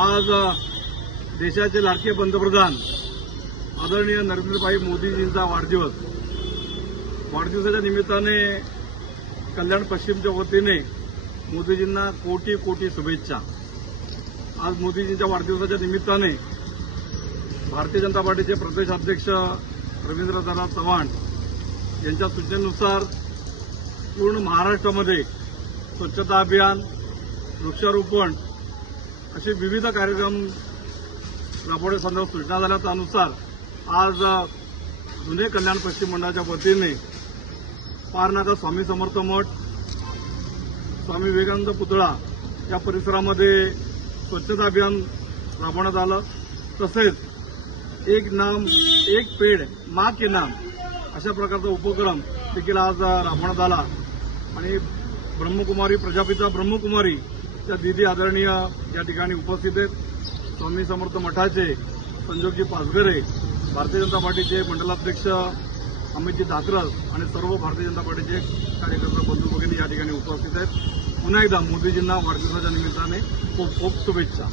आज देशाचे लाडके पंतप्रधान आदरणीय नरेंद्रभाई मोदीजींचा वाढदिवसाच्या निमित्ताने कल्याण पश्चिमच्या वतीने मोदीजींना कोटी कोटी शुभेच्छा। आज मोदीजींच्या वाढदिवसाच्या निमित्ताने भारतीय जनता पार्टीचे प्रदेश अध्यक्ष रवींद्रदादा चव्हाण यांच्या सूचनेनुसार पूर्ण महाराष्ट्रामध्ये स्वच्छता अभियान, वृक्षारोपण असे विविध कार्यक्रम राबवण्यासंदर्भात सूचना झाल्या। त्यानुसार आज जुने कल्याण पश्चिम मंडळाच्या वतीने पारनाका स्वामी समर्थ मठ, स्वामी विवेकानंद पुतळा या परिसरामध्ये स्वच्छता अभियान राबवण्यात आलं। तसेच एक नाम एक पेड़ माँ के नाम अशा प्रकारचा उपक्रम देखील आज राबवण्यात आला आणि ब्रह्मकुमारी प्रजापिता ब्रह्मकुमारी त्या दीदी आदरणीय या ठिकाणी उपस्थित आहेत। स्वामी समर्थ मठाचे संजोगजी पाचघरे, भारतीय जनता पार्टीचे मंडलाध्यक्ष अमितजी धाकरस आणि सर्व भारतीय जनता पार्टीचे कार्यकर्ते बंधू भगिनी या ठिकाणी उपस्थित आहेत। पुन्हा एकदा मोदीजींना वाढदिवसाच्या निमित्ताने खूप खूप शुभेच्छा।